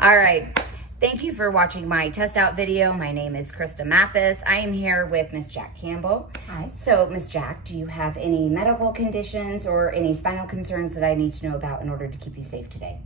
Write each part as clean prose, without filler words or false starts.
All right. Thank you for watching my test out video. My name is Krista Matthes. I am here with Miss Jack Campbell. Hi. So, Miss Jack, do you have any medical conditions or any spinal concerns that I need to know about in order to keep you safe today?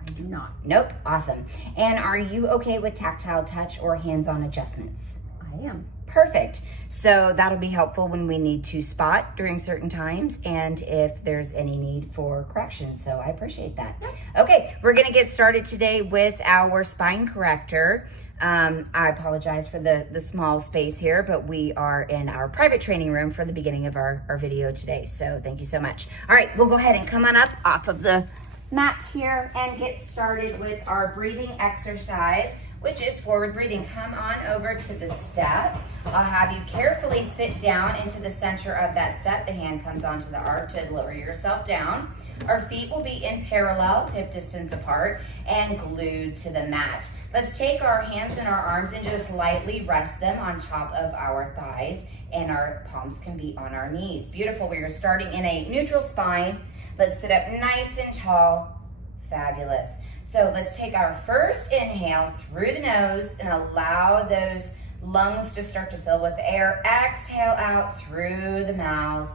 I do not. Nope. Awesome. And are you okay with tactile touch or hands-on adjustments? I am. Perfect. So that'll be helpful when we need to spot during certain times and if there's any need for correction. So I appreciate that. Okay, we're going to get started today with our spine corrector. I apologize for the small space here, but we are in our private training room for the beginning of our video today. So thank you so much. All right, we'll go ahead and come on up off of the mat here and get started with our breathing exercise, which is forward breathing. Come on over to the step. I'll have you carefully sit down into the center of that step. The hand comes onto the arc to lower yourself down. Our feet will be in parallel, hip distance apart, and glued to the mat. Let's take our hands and our arms and just lightly rest them on top of our thighs, and our palms can be on our knees. Beautiful. We are starting in a neutral spine. Let's sit up nice and tall. Fabulous. So let's take our first inhale through the nose and allow those lungs to start to fill with air. Exhale out through the mouth,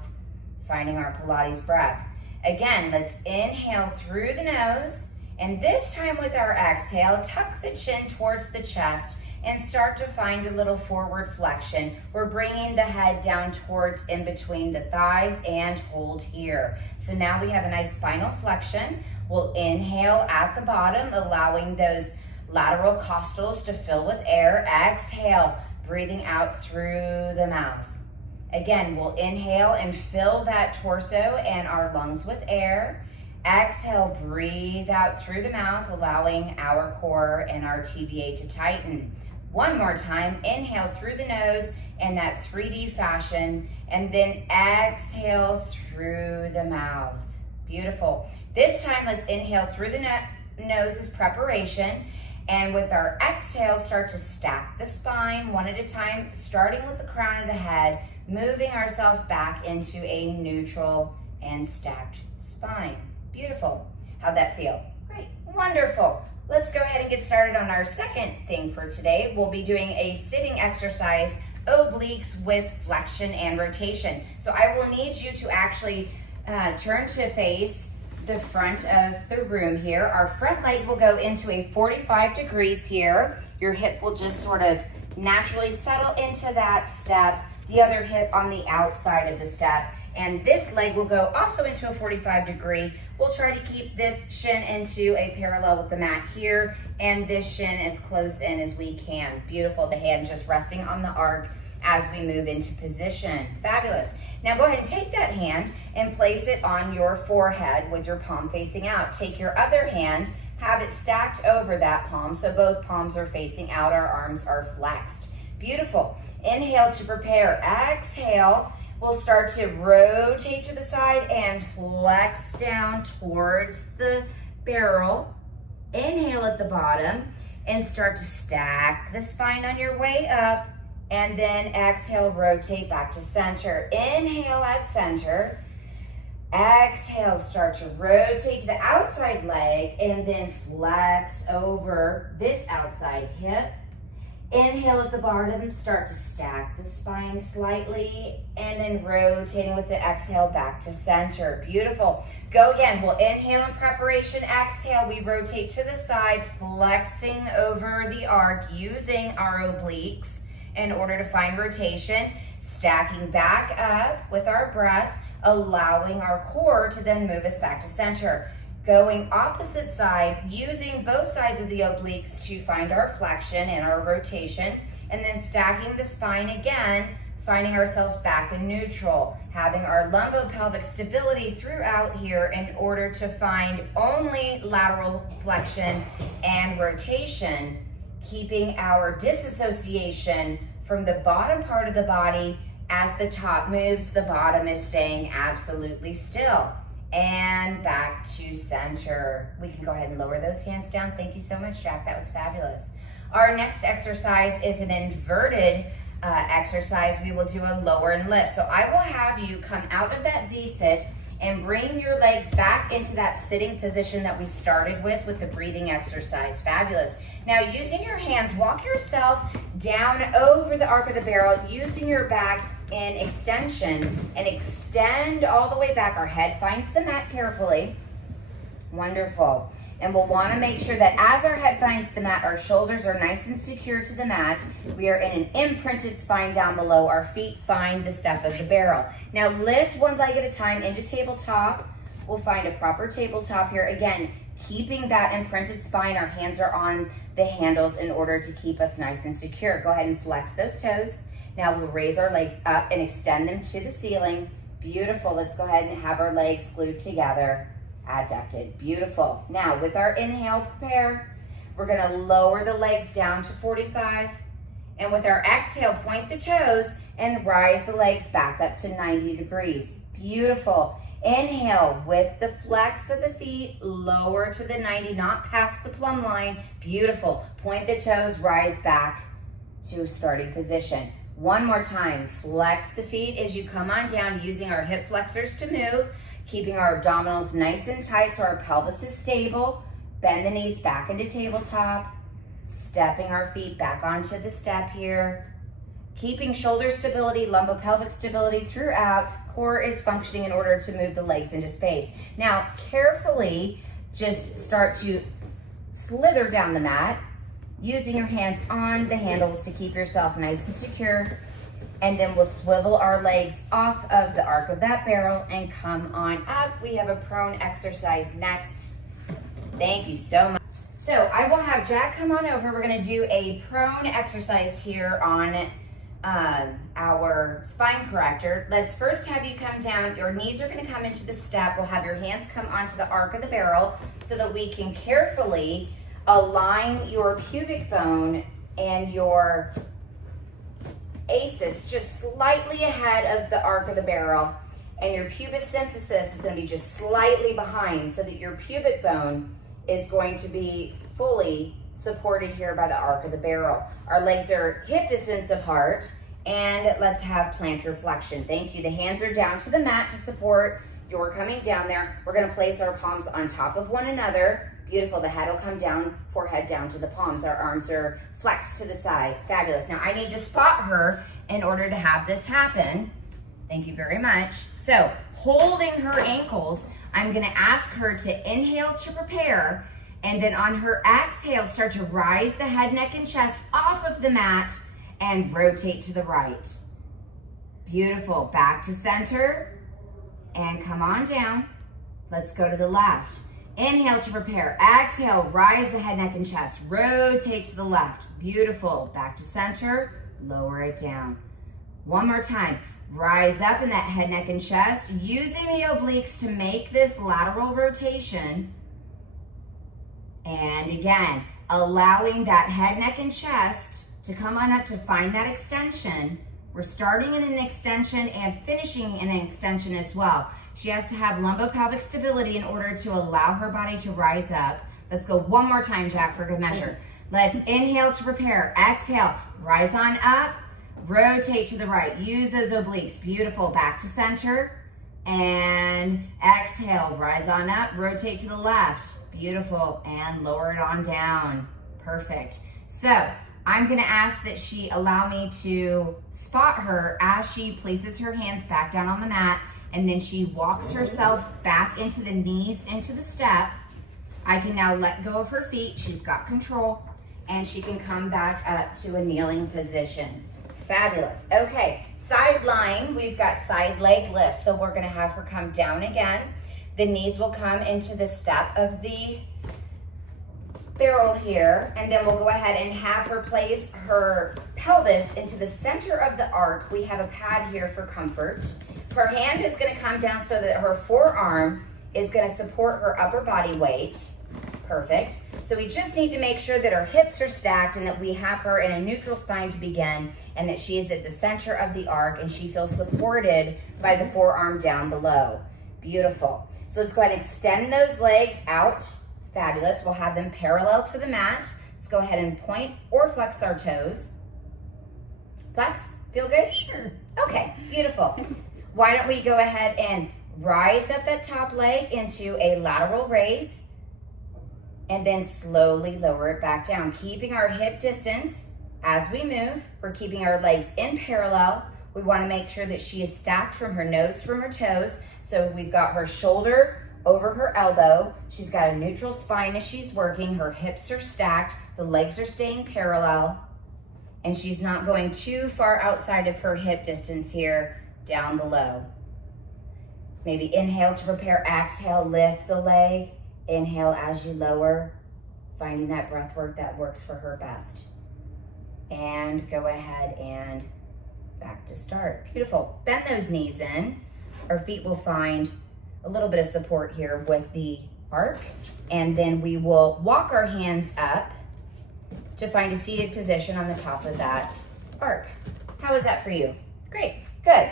finding our Pilates breath. Again, let's inhale through the nose, and this time with our exhale, tuck the chin towards the chest and start to find a little forward flexion. We're bringing the head down towards in between the thighs and hold here. So now we have a nice spinal flexion. We'll inhale at the bottom, allowing those lateral costals to fill with air. Exhale, breathing out through the mouth. Again, we'll inhale and fill that torso and our lungs with air. Exhale, breathe out through the mouth, allowing our core and our TVA to tighten. One more time, inhale through the nose in that 3D fashion, and then exhale through the mouth. Beautiful. This time, let's inhale through the nose as preparation, and with our exhale, start to stack the spine one at a time, starting with the crown of the head, moving ourselves back into a neutral and stacked spine. Beautiful. How'd that feel? Great. Wonderful. Let's go ahead and get started on our second thing for today. We'll be doing a sitting exercise, obliques with flexion and rotation. So I will need you to actually turn to face the front of the room here. Our front leg will go into a 45 degrees here. Your hip will just sort of naturally settle into that step. The other hip on the outside of the step. And this leg will go also into a 45 degree. We'll try to keep this shin into a parallel with the mat here, and this shin as close in as we can. Beautiful. The hand just resting on the arc as we move into position. Fabulous. Now go ahead and take that hand and place it on your forehead with your palm facing out. Take your other hand, have it stacked over that palm so both palms are facing out, our arms are flexed. Beautiful. Inhale to prepare. Exhale. We'll start to rotate to the side and flex down towards the barrel. Inhale at the bottom and start to stack the spine on your way up. And then exhale, rotate back to center. Inhale at center. Exhale, start to rotate to the outside leg and then flex over this outside hip. Inhale at the bottom, start to stack the spine slightly, and then rotating with the exhale back to center. Beautiful. Go again. We'll inhale in preparation. Exhale, we rotate to the side, flexing over the arc, using our obliques in order to find rotation, stacking back up with our breath, allowing our core to then move us back to center. Going opposite side, using both sides of the obliques to find our flexion and our rotation, and then stacking the spine again, finding ourselves back in neutral, having our lumbopelvic stability throughout here in order to find only lateral flexion and rotation, keeping our disassociation from the bottom part of the body. As the top moves, the bottom is staying absolutely still. And back to center. We can go ahead and lower those hands down. Thank you so much, Jack. That was fabulous. Our next exercise is an inverted exercise. We will do a lower and lift. So I will have you come out of that Z-sit and bring your legs back into that sitting position that we started with the breathing exercise. Fabulous. Now, using your hands, walk yourself down over the arc of the barrel, using your back in extension, and extend all the way back. Our head finds the mat carefully. Wonderful. And we'll want to make sure that as our head finds the mat, our shoulders are nice and secure to the mat. We are in an imprinted spine down below. Our feet find the step of the barrel. Now lift one leg at a time into tabletop. We'll find a proper tabletop here. Again, keeping that imprinted spine. Our hands are on the handles in order to keep us nice and secure. Go ahead and flex those toes. Now we'll raise our legs up and extend them to the ceiling. Beautiful. Let's go ahead and have our legs glued together. Adducted. Beautiful. Now with our inhale, prepare. We're going to lower the legs down to 45. And with our exhale, point the toes and rise the legs back up to 90 degrees. Beautiful. Inhale with the flex of the feet, lower to the 90, not past the plumb line. Beautiful. Point the toes, rise back to starting position. One more time. Flex the feet as you come on down, using our hip flexors to move. Keeping our abdominals nice and tight so our pelvis is stable. Bend the knees back into tabletop. Stepping our feet back onto the step here. Keeping shoulder stability, lumbopelvic stability throughout. Core is functioning in order to move the legs into space. Now, carefully just start to slither down the mat, using your hands on the handles to keep yourself nice and secure. And then we'll swivel our legs off of the arc of that barrel and come on up. We have a prone exercise next. Thank you so much. So I will have Jack come on over. We're gonna do a prone exercise here on our spine corrector. Let's first have you come down. Your knees are gonna come into the step. We'll have your hands come onto the arc of the barrel so that we can carefully align your pubic bone and your ACES just slightly ahead of the arc of the barrel, and your pubis symphysis is going to be just slightly behind so that your pubic bone is going to be fully supported here by the arc of the barrel. Our legs are hip distance apart, and let's have plantar flexion. Thank you. The hands are down to the mat to support your coming down there. We're going to place our palms on top of one another. Beautiful. The head will come down, forehead down to the palms. Our arms are flexed to the side. Fabulous. Now I need to spot her in order to have this happen. Thank you very much. So holding her ankles, I'm going to ask her to inhale to prepare, and then on her exhale, start to rise the head, neck, and chest off of the mat and rotate to the right. Beautiful. Back to center and come on down. Let's go to the left. Inhale to prepare. Exhale, rise the head, neck, and chest. Rotate to the left. Beautiful. Back to center. Lower it down. One more time. Rise up in that head, neck, and chest, using the obliques to make this lateral rotation. And again, allowing that head, neck, and chest to come on up to find that extension. We're starting in an extension and finishing in an extension as well. She has to have lumbopelvic stability in order to allow her body to rise up. Let's go one more time, Jack, for good measure. Let's inhale to prepare. Exhale, rise on up, rotate to the right. Use those obliques. Beautiful. Back to center. And exhale, rise on up, rotate to the left. Beautiful. And lower it on down. Perfect. So I'm going to ask that she allow me to spot her as she places her hands back down on the mat. And then she walks herself back into the knees, into the step. I can now let go of her feet. She's got control. And she can come back up to a kneeling position. Fabulous. Okay, side lying, we've got side leg lift. So we're gonna have her come down again. The knees will come into the step of the barrel here. And then we'll go ahead and have her place her pelvis into the center of the arc. We have a pad here for comfort. Her hand is going to come down so that her forearm is going to support her upper body weight. Perfect. So we just need to make sure that her hips are stacked and that we have her in a neutral spine to begin, and that she is at the center of the arc and she feels supported by the forearm down below. Beautiful. So let's go ahead and extend those legs out. Fabulous. We'll have them parallel to the mat. Let's go ahead and point or flex our toes. Flex. Feel good? Sure. Okay. Beautiful. Why don't we go ahead and rise up that top leg into a lateral raise, and then slowly lower it back down, keeping our hip distance as we move. We're keeping our legs in parallel. We want to make sure that she is stacked from her nose, from her toes. So we've got her shoulder over her elbow. She's got a neutral spine as she's working. Her hips are stacked. The legs are staying parallel. And she's not going too far outside of her hip distance here, down below. Maybe inhale to prepare, exhale, lift the leg. Inhale as you lower, finding that breath work that works for her best. And go ahead and back to start. Beautiful. Bend those knees in. Our feet will find a little bit of support here with the arc. And then we will walk our hands up to find a seated position on the top of that arc. How is that for you? Great. Good.